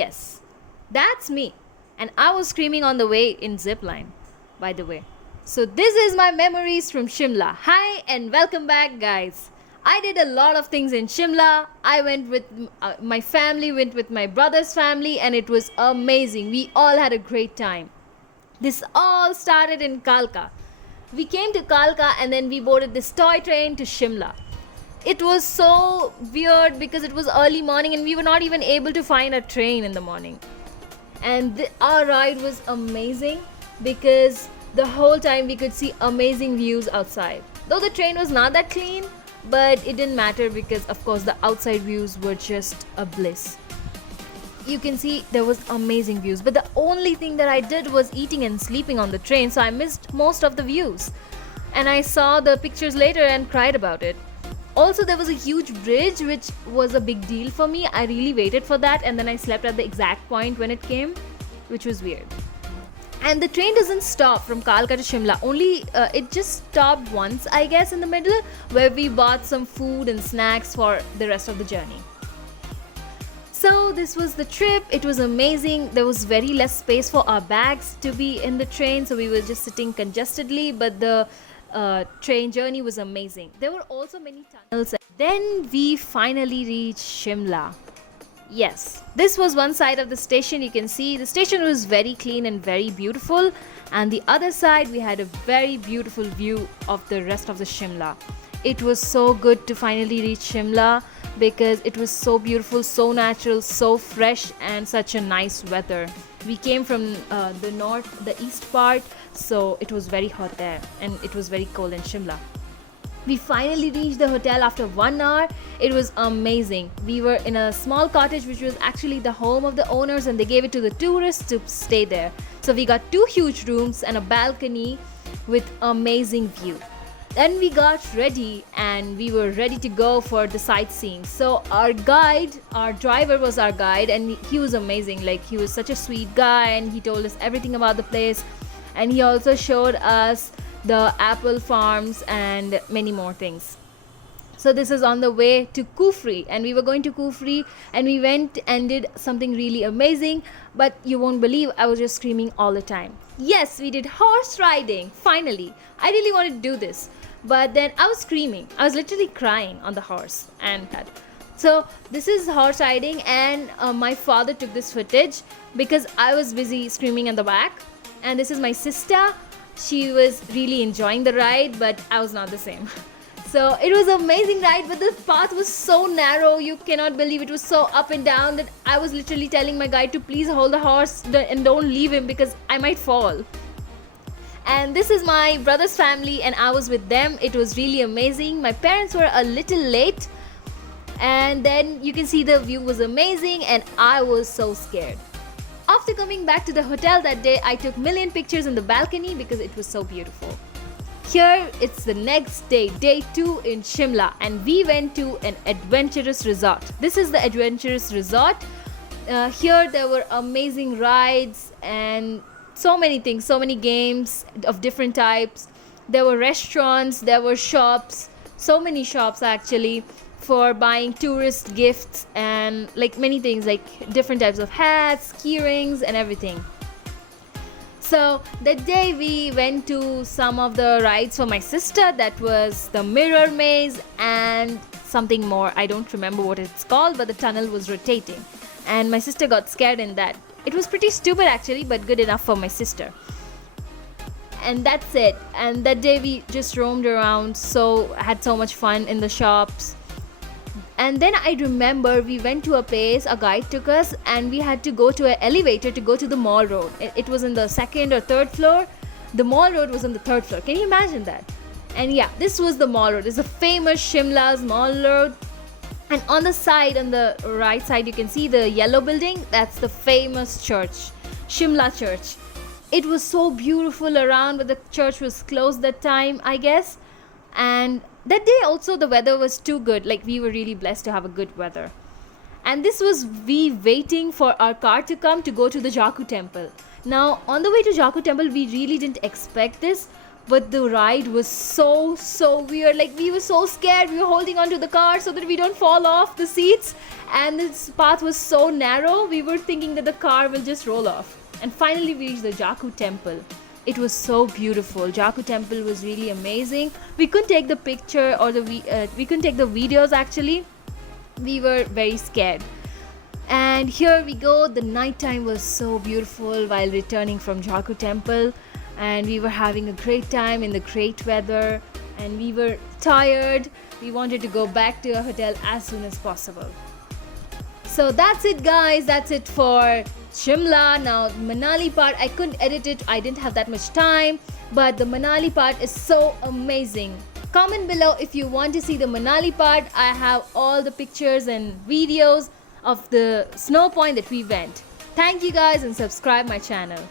Yes, that's me. And I was screaming on the way in zipline, by the way. So this is my memories from Shimla. Hi and welcome back, guys. I did a lot of things in Shimla. I went with my family, went with my brother's family, and it was amazing. We all had a great time. This all started in Kalka. We came to Kalka and then we boarded this toy train to Shimla. It was so weird because it was early morning and we were not even able to find a train in the morning. And our ride was amazing because the whole time we could see amazing views outside. Though the train was not that clean, but it didn't matter because of course the outside views were just a bliss. You can see there was amazing views, but the only thing that I did was eating and sleeping on the train, so I missed most of the views. And I saw the pictures later and cried about it. Also, there was a huge bridge which was a big deal for me. I really waited for that and then I slept at the exact point when it came, which was weird. And the train doesn't stop from Kalka to Shimla, only it just stopped once, I guess, in the middle, where we bought some food and snacks for the rest of the journey. So this was the trip. It was amazing. There was very less space for our bags to be in the train, so we were just sitting congested, but the train journey was amazing. There were also many tunnels. Then we finally reached Shimla. Yes, this was one side of the station. You can see the station was very clean and very beautiful, and the other side we had a very beautiful view of the rest of the Shimla. It was so good to finally reach Shimla because it was so beautiful, so natural, so fresh, and such a nice weather. We came from the east part, so it was very hot there and it was very cold in Shimla. We finally reached the hotel after 1 hour. It was amazing. We were in a small cottage which was actually the home of the owners and they gave it to the tourists to stay there. So we got 2 huge rooms and a balcony with amazing view. Then we got ready and we were ready to go for the sightseeing. So our driver was our guide and he was amazing. Like, he was such a sweet guy and he told us everything about the place, and he also showed us the apple farms and many more things. So this is on the way to Kufri, and we were going to Kufri and we went and did something really amazing, but you won't believe I was just screaming all the time. Yes, we did horse riding. Finally, I really wanted to do this, but then I was screaming. I was literally crying on the horse. And so this is horse riding, and my father took this footage because I was busy screaming in the back. And this is my sister. She was really enjoying the ride, but I was not the same. So it was an amazing ride, but the path was so narrow. You cannot believe it was so up and down that I was literally telling my guide to please hold the horse and don't leave him because I might fall. And this is my brother's family and I was with them. It was really amazing. My parents were a little late, and then you can see the view was amazing and I was so scared. After coming back to the hotel that day, I took million pictures in the balcony because it was so beautiful. Here it's the next day, day 2 in Shimla, and we went to an adventurous resort. This is the adventurous resort. Here there were amazing rides and so many things, so many games of different types. There were restaurants, there were shops, so many shops actually, for buying tourist gifts and like many things, like different types of hats, key rings and everything. So that day we went to some of the rides for my sister. That was the mirror maze and something more. I don't remember what it's called, but the tunnel was rotating and my sister got scared in that. It was pretty stupid actually, but good enough for my sister. And that's it. And that day we just roamed around, so had so much fun in the shops. And then I remember we went to a place, a guide took us, and we had to go to an elevator to go to the mall road. It was in the 2nd or 3rd floor. The mall road was on the 3rd floor. Can you imagine that? And yeah, this was the mall road. It's a famous Shimla's mall road. And on the side, on the right side, you can see the yellow building. That's the famous church, Shimla Church. It was so beautiful around, but the church was closed that time, I guess. And that day also the weather was too good. Like, we were really blessed to have a good weather. And this was we waiting for our car to come to go to the Choco Temple. Now, on the way to Choco Temple, we really didn't expect this, but the ride was so weird. Like, we were so scared. We were holding onto the car so that we don't fall off the seats, and this path was so narrow. We were thinking that the car will just roll off. And finally we reached the Choco Temple. It was so beautiful. Choco Temple was really amazing. We couldn't take the picture or we couldn't take the videos actually. We were very scared. And here we go. The nighttime was so beautiful while returning from Choco Temple, and we were having a great time in the great weather, and we were tired. We wanted to go back to our hotel as soon as possible. So that's it, guys. That's it for Shimla. Now, Manali part, I couldn't edit it. I didn't have that much time. But the Manali part is so amazing. Comment below if you want to see the Manali part. I have all the pictures and videos of the snow point that we went. Thank you, guys, and subscribe my channel.